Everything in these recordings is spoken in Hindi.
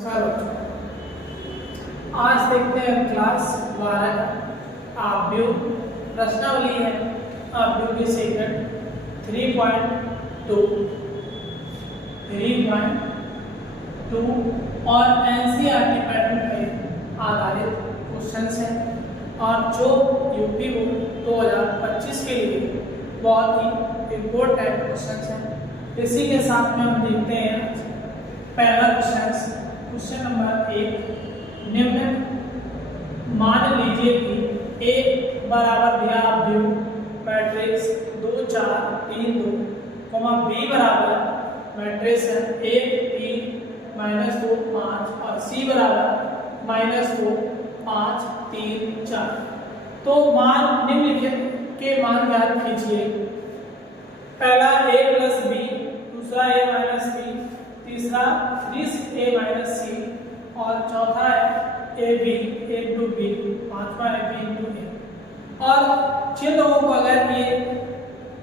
नमस्कार बच्चों, आज देखते हैं क्लास 12 का आव्यूह प्रश्नावली है। आव्यूह की सेकंड 3.2 और एनसीईआरटी पैटर्न पे आधारित क्वेश्चंस हैं और जो यूपी बोर्ड 2025 के लिए बहुत ही इम्पोर्टेंट क्वेश्चंस हैं। इसी के साथ में हम देखते हैं पहला क्वेश्चन नंबर 1। निम्न मान लीजिए कि A बराबर दिया आव्यूह मैट्रिक्स 2 4 3 2, B बराबर मैट्रिक्स 1 3 -2 5 और C बराबर -2 5 3 4। तो मान निम्नलिखित के मान ज्ञात कीजिए। पहला A + B, दूसरा A - B, तीसरा 3A - C और चौथा है AB × B, पांचवा है B × A। और जिन लोगों को अगर ये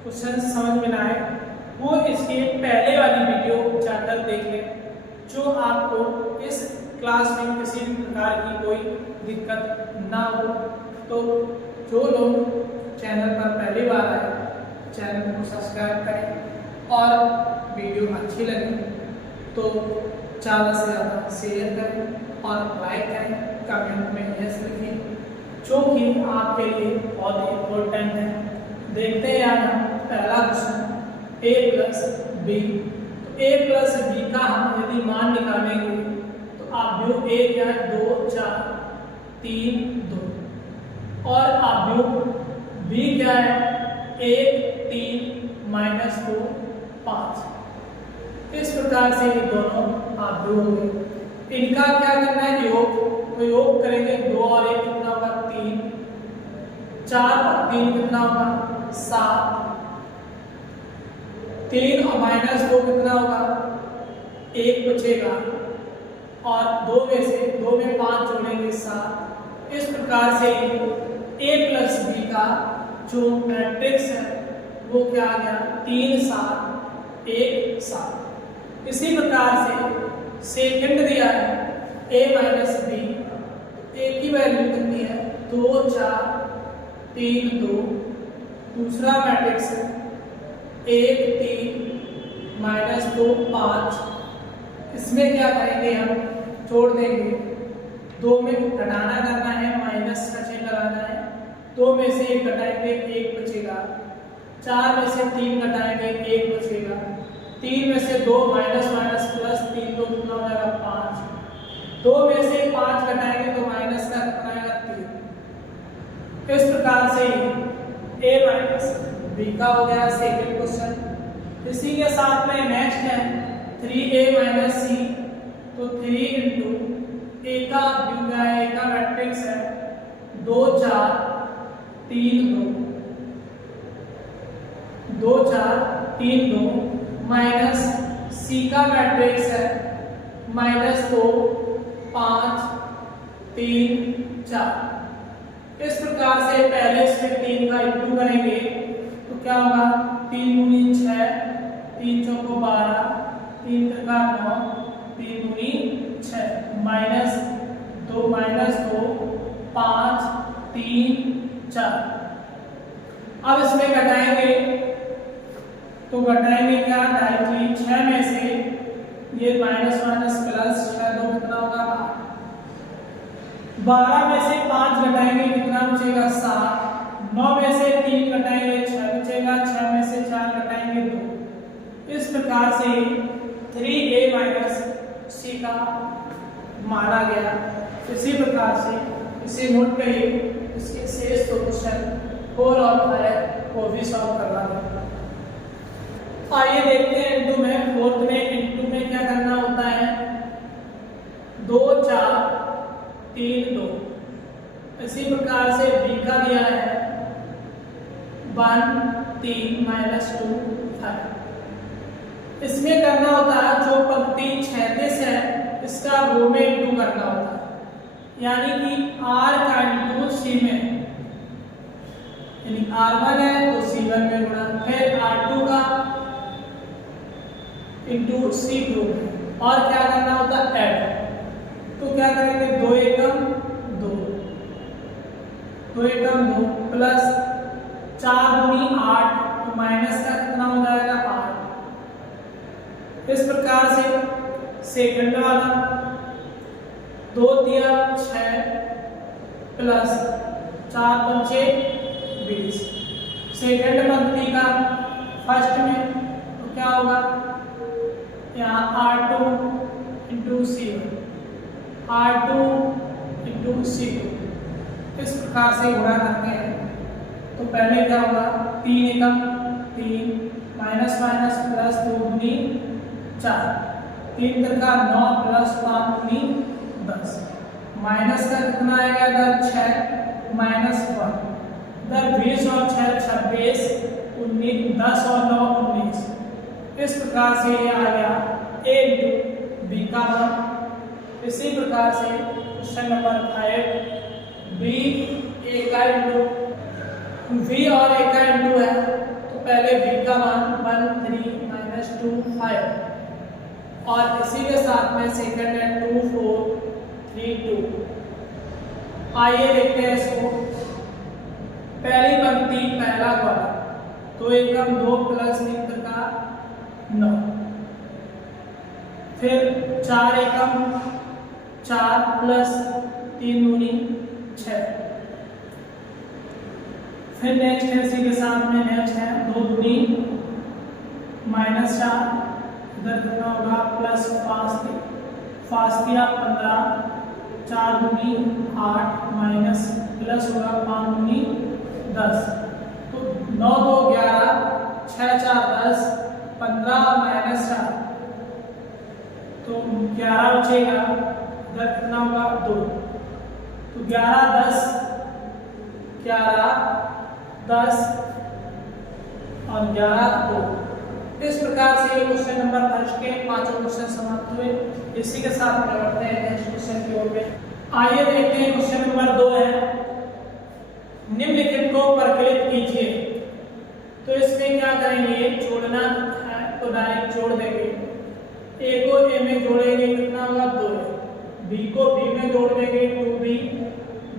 क्वेश्चन समझ में ना आए वो इसके पहले वाली वीडियो जाकर देख लें, जो आपको इस क्लास में किसी भी प्रकार की कोई दिक्कत ना हो। तो जो लोग चैनल पर पहली बार आए चैनल को सब्सक्राइब करें और वीडियो अच्छी लगे तो ज़्यादा से ज़्यादा शेयर करें और लाइक करें, कमेंट में यस लिखें, जो कि आपके लिए बहुत इम्पोर्टेंट है। देखते हैं आज हम पहला क्वेश्चन A + B। तो A + B का हम यदि मान निकालेंगे तो आव्यूह A क्या है 2 4 3 2 और आव्यूह B क्या है 1 3 -2 5। इस प्रकार से ये दोनों आव्यूह हो गए। इनका क्या करना है योग, तो योग करेंगे 2 और 1 कितना होगा 3, 4 और 3 कितना होगा 7, 3 और -2 कितना होगा 1 बचेगा और 2 में 5 जोड़ेंगे 7। इस प्रकार से A + B का जो मैट्रिक्स है वो क्या आ गया 3 7 1 7। इसी प्रकार से सेकंड दिया है A - B, A की वैल्यू कितनी है 2 4 3 2, दूसरा मैट्रिक्स है 1 3 -2 5। इसमें क्या करेंगे हम जोड़ देंगे, 2 में घटाना करना है माइनस का चिन्ह लगाना है, 2 में से 1 घटाएंगे 1 बचेगा, 4 में से 3 घटाएंगे 1 बचेगा, 3 में से 2 माइनस प्लस 3 तो कितना हो जाएगा 5, 2 में से 5 घटाएंगे तो माइनस का कितना आएगा 3। इस प्रकार से A - B का हो गया सेकंड क्वेश्चन। इसी के साथ में नेक्स्ट है 3A - C। तो 3 × A का आव्यूह क्या है, A का मैट्रिक्स है 2 4 3 2 2 4 3 2 माइनस C का मैट्रिक्स है -2 5 3 4। इस प्रकार से पहले से 3 का इंटू करेंगे तो क्या होगा 3 × 6 3 × 4 12 3 × 9 3 × 6 -2 5 3 4। अब इसमें घटाएंगे तो घटाएंगे क्या डायरेक्टली 6 में से ये माइनस प्लस 6 2 कितना होगा 8, 12 में से 5 घटाएंगे कितना बचेगा 7, 9 में से 3 घटाएंगे 6 बचेगा, 6 में से 4 घटाएंगे 2। इस प्रकार से 3A - C का माना गया। इसी प्रकार से इसी नोट पे ही इसके शेष दो क्वेश्चन होल और है वो भी सॉल्व करना है। आइए देखते हैं इनटू में, फोर्थ में इनटू में क्या करना होता है 2 4 3 2। इसी प्रकार से B का दिया है 1 3 -2 5। इसमें करना होता है जो पंक्ति क्षैतिज है इसका रो में इनटू करना होता है, यानी कि R का इनटू C में, यानी R1 है तो C1 में गुणा, फिर R2 का इंटू C2 और क्या करना होता है ऐड। 2 एकम 2 प्लस 4 दूनी 8, तो माइनस का कितना हो जाएगा 8। इस प्रकार से सेकंड वाला 2 तिया 6 प्लस 4 पंचे 20। सेकंड पंक्ति का फर्स्ट में तो क्या होगा, यहाँ R2 into C1, R2 into C2 इस प्रकार से गुणा करते हैं। तो पहले क्या होगा, 3 एकम 3 माइनस माइनस प्लस 2 दूनी 4, 3 का 9 प्लस 5 दूनी 10, माइनस का कितना आएगा इधर 6 माइनस 1, इधर 20 और 6 26, 19 10 और 9 19। इस प्रकार से ये आ गया A इंटू बी का मान। इसी प्रकार से क्वेश्चन नंबर 5 बी ए का इंटू वी और ए का इंटू है, तो पहले बी का मान 1 3 माइनस 2 5 और इसी के साथ में सेकंड है 2 4 3 2। आइए देखते हैं इसको। पहली पंक्ति पहला वाला 2 एकम 2 प्लस 3 का 9, फिर 4 एकम 4 प्लस 3 दूनी 6, फिर नेक्स्ट है इसी के साथ में नेक्स्ट है 2 दूनी माइनस 4, इधर कितना होगा प्लस 5 दिया 15, 4 दूनी 8 माइनस प्लस होगा 5 दूनी 10, तो 9 2 11 6 4 10 15 माइनस 4, तो 11 बचेगा, इधर कितना होगा 2, तो 11 10 और 11 2। इस प्रकार से ये क्वेश्चन नंबर फर्स्ट के 5 क्वेश्चन समाप्त हुए। इसी के साथ में बढ़ते हैं नेक्स्ट क्वेश्चन की ओर में। आइए देखते हैं क्वेश्चन नंबर 2 है, निम्नलिखित को प्रकलित कीजिए। तो इसमें क्या करेंगे, जोड़ना है तो डायरेक्ट जोड़ देंगे। ए को ए में जोड़ेंगे कितना होगा 2, बी को बी में जोड़ देंगे 2b,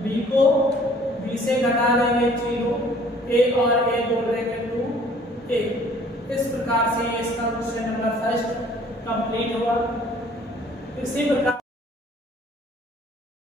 बी को बी से घटा देंगे 0, ए और ए जोड़ देंगे 2a। इस प्रकार से इसका क्वेश्चन नंबर फर्स्ट कंप्लीट हुआ। इसी प्रकार